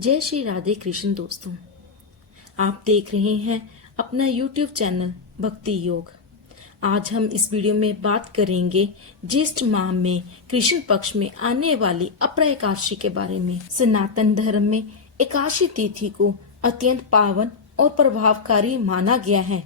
जय श्री राधे कृष्ण दोस्तों, आप देख रहे हैं अपना YouTube चैनल भक्ति योग। आज हम इस वीडियो में बात करेंगे ज्येष्ठ माह में कृष्ण पक्ष में आने वाली अपरा एकादशी के बारे में। सनातन धर्म में एकादशी तिथि को अत्यंत पावन और प्रभावकारी माना गया है।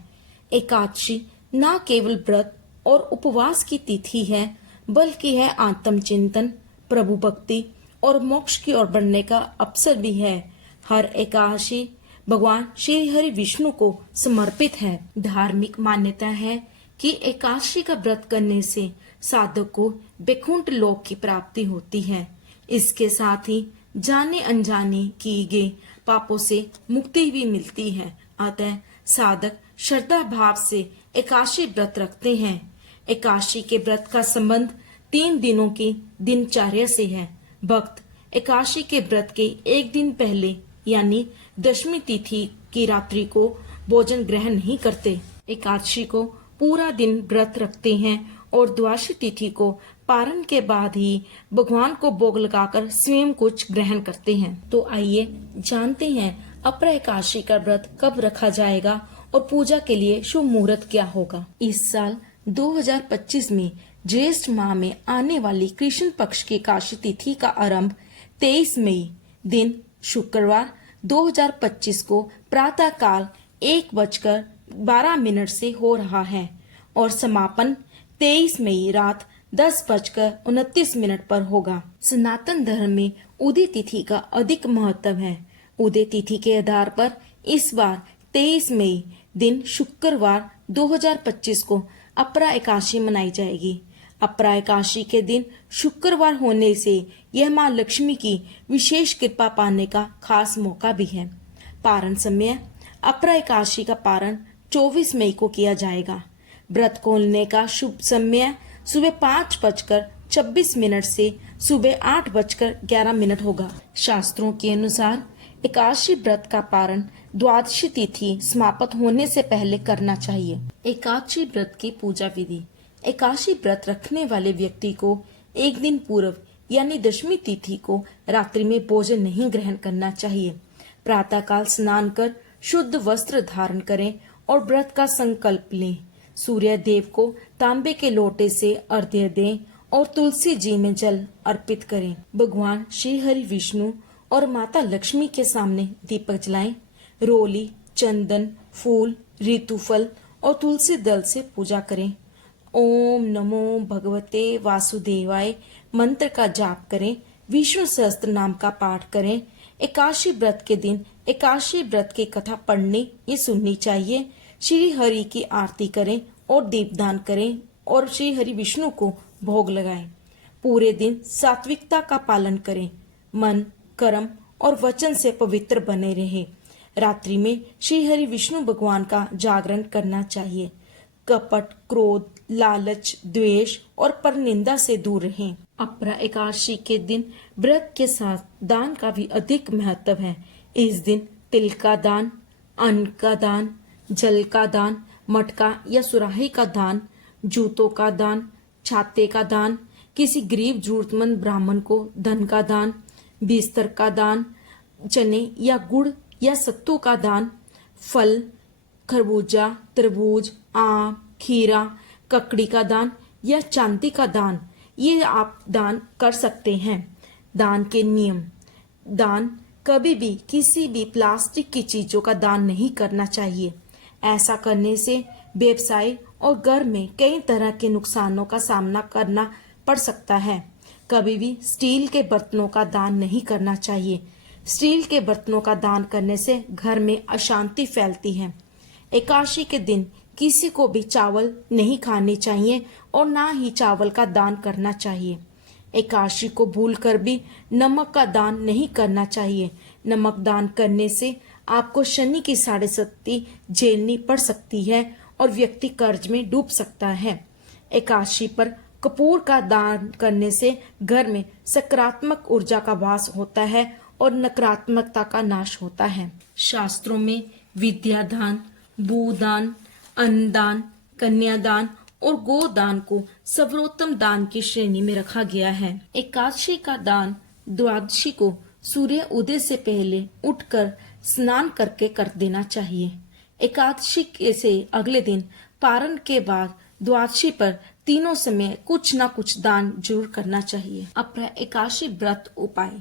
एकादशी न केवल व्रत और उपवास की तिथि है, बल्कि है आत्मचिंतन, प्रभु भक्ति और मोक्ष की ओर बढ़ने का अवसर भी है। हर एकादशी भगवान श्री हरि विष्णु को समर्पित है। धार्मिक मान्यता है कि एकादशी का व्रत करने से साधक को वैकुंठ लोक की प्राप्ति होती है। इसके साथ ही जाने अनजाने की गई पापों से मुक्ति भी मिलती है। अतः साधक श्रद्धा भाव से एकादशी व्रत रखते हैं। एकादशी के व्रत का संबंध 3 दिनों की दिनचर्या से है। भक्त एकादशी के व्रत के एक दिन पहले यानी दशमी तिथि की रात्रि को भोजन ग्रहण नहीं करते। एकादशी को पूरा दिन व्रत रखते हैं और द्वादशी तिथि को पारण के बाद ही भगवान को भोग लगाकर स्वयं कुछ ग्रहण करते हैं। तो आइए जानते हैं अपरा एकादशी का व्रत कब रखा जाएगा और पूजा के लिए शुभ मुहूर्त क्या होगा। इस साल 2025 में ज्येष्ठ माह में आने वाली कृष्ण पक्ष की एकादशी तिथि का आरंभ 23 मई दिन शुक्रवार 2025 को प्रातः काल 1:12 से हो रहा है और समापन 23 मई रात 10:29 पर होगा। सनातन धर्म में उदय तिथि का अधिक महत्व है। उदय तिथि के आधार पर इस बार 23 मई दिन शुक्रवार 2025 को अपरा एकादशी मनाई जाएगी। अपरा एकादशी के दिन शुक्रवार होने से यह मां लक्ष्मी की विशेष कृपा पाने का खास मौका भी है। पारण समय अपरा एकादशी का पारण 24 मई को किया जाएगा। व्रत खोलने का शुभ समय सुबह 5:26 से सुबह 8:11 होगा। शास्त्रों के अनुसार एकादशी व्रत का पारण द्वादशी तिथि समाप्त होने से पहले करना चाहिए। एकादशी व्रत की पूजा विधि। एकादशी व्रत रखने वाले व्यक्ति को एक दिन पूर्व यानी दशमी तिथि को रात्रि में भोजन नहीं ग्रहण करना चाहिए। प्रातःकाल स्नान कर शुद्ध वस्त्र धारण करें और व्रत का संकल्प लें। सूर्य देव को तांबे के लोटे से अर्घ्य दें और तुलसी जी में जल अर्पित करें। भगवान श्री हरि विष्णु और माता लक्ष्मी के सामने दीपक जलाएं। रोली, चंदन, फूल, ऋतुफल और तुलसी दल से पूजा करें। ओम नमो भगवते वासुदेवाय मंत्र का जाप करें। विष्णु सहस्त्र नाम का पाठ करें। एकादशी व्रत के दिन एकादशी व्रत की कथा पढ़नी या सुननी चाहिए। श्री हरि की आरती करें और दीपदान करें और श्री हरि विष्णु को भोग लगाएं। पूरे दिन सात्विकता का पालन करें। मन, कर्म और वचन से पवित्र बने रहें। रात्रि में श्री हरि विष्णु भगवान का जागरण करना चाहिए। कपट, क्रोध, लालच, द्वेष और परनिंदा से दूर रहें। अपरा एकादशी के दिन व्रत के साथ दान का भी अधिक महत्व है। इस दिन तिल का दान, अन्न का दान, जल का दान, मटका या सुराही का दान, जूतों का दान, छाते का दान, किसी गरीब जरूरतमंद ब्राह्मण को धन का दान, बिस्तर का दान, चने या गुड़ या सत्तू का दान, फल, खरबूजा, तरबूज, आम, खीरा, ककड़ी का दान या चांदी का दान, ये आप दान कर सकते हैं। दान के नियम। दान कभी भी किसी भी प्लास्टिक की चीजों का दान नहीं करना चाहिए। ऐसा करने से व्यवसाय और घर में कई तरह के नुकसानों का सामना करना पड़ सकता है। कभी भी स्टील के बर्तनों का दान नहीं करना चाहिए। स्टील के बर्तनों का दान करने से घर में अशांति फैलती है। एकादशी के दिन किसी को भी चावल नहीं खाने चाहिए और ना ही चावल का दान करना चाहिए। एकादशी को भूलकर भी नमक का दान नहीं करना चाहिए। नमक दान करने से आपको शनि की 7.5 झेलनी पड़ सकती है और व्यक्ति कर्ज में डूब सकता है। एकादशी पर कपूर का दान करने से घर में सकारात्मक ऊर्जा का वास होता है और नकारात्मकता का नाश होता है। शास्त्रों में विद्यादान, भूदान, अन्नदान, कन्यादान और गोदान को सर्वोत्तम दान की श्रेणी में रखा गया है। एकादशी का दान द्वादशी को सूर्य उदय से पहले उठकर स्नान करके कर देना चाहिए। एकादशी से अगले दिन पारण के बाद द्वादशी पर तीनों समय कुछ न कुछ दान जरूर करना चाहिए। अपरा एकादशी व्रत उपाय।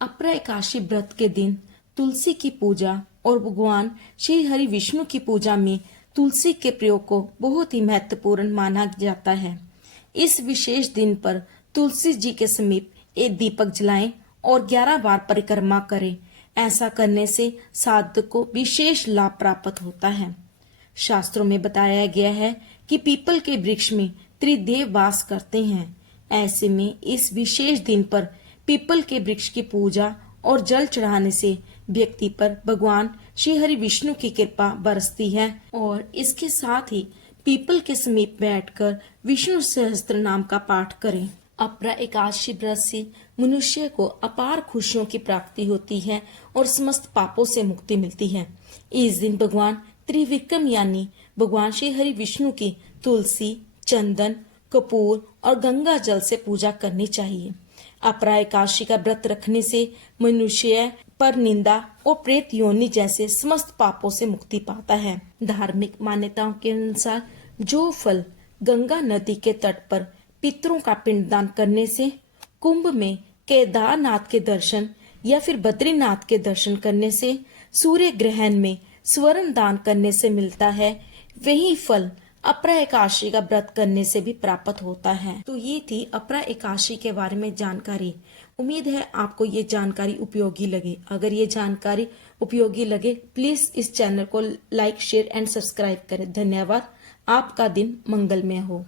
अपरा एकादशी व्रत के दिन तुलसी की पूजा और भगवान श्री हरि विष्णु की पूजा में तुलसी के प्रयोग को बहुत ही महत्वपूर्ण माना जाता है। इस विशेष दिन पर तुलसी जी के समीप एक दीपक जलाएं और 11 बार परिक्रमा करें। ऐसा करने से साधक को विशेष लाभ प्राप्त होता है। शास्त्रों में बताया गया है कि पीपल के वृक्ष में त्रिदेव वास करते हैं। ऐसे में इस विशेष दिन पर पीपल के वृक्ष की पूजा और जल चढ़ाने से व्यक्ति पर भगवान श्री हरि विष्णु की कृपा बरसती है और इसके साथ ही पीपल के समीप बैठकर विष्णु सहस्त्र नाम का पाठ करें। अपरा एकादशी व्रत से मनुष्य को अपार खुशियों की प्राप्ति होती है और समस्त पापों से मुक्ति मिलती है। इस दिन भगवान त्रिविक्रम यानी भगवान श्री हरि विष्णु की तुलसी, चंदन, कपूर और गंगा जल से पूजा करनी चाहिए। अपरा एकादशी का व्रत रखने से मनुष्य पर निंदा और प्रेत योनि जैसे समस्त पापों से मुक्ति पाता है। धार्मिक मान्यताओं के अनुसार जो फल गंगा नदी के तट पर पितरों का पिंडदान करने से, कुंभ में केदारनाथ के दर्शन या फिर बद्रीनाथ के दर्शन करने से, सूर्य ग्रहण में स्वर्ण दान करने से मिलता है, वही फल अपरा एकादशी का व्रत करने से भी प्राप्त होता है। तो ये थी अपरा एकादशी के बारे में जानकारी। उम्मीद है आपको ये जानकारी उपयोगी लगे। अगर ये जानकारी उपयोगी लगे प्लीज इस चैनल को लाइक, शेयर एंड सब्सक्राइब करें। धन्यवाद। आपका दिन मंगलमय हो।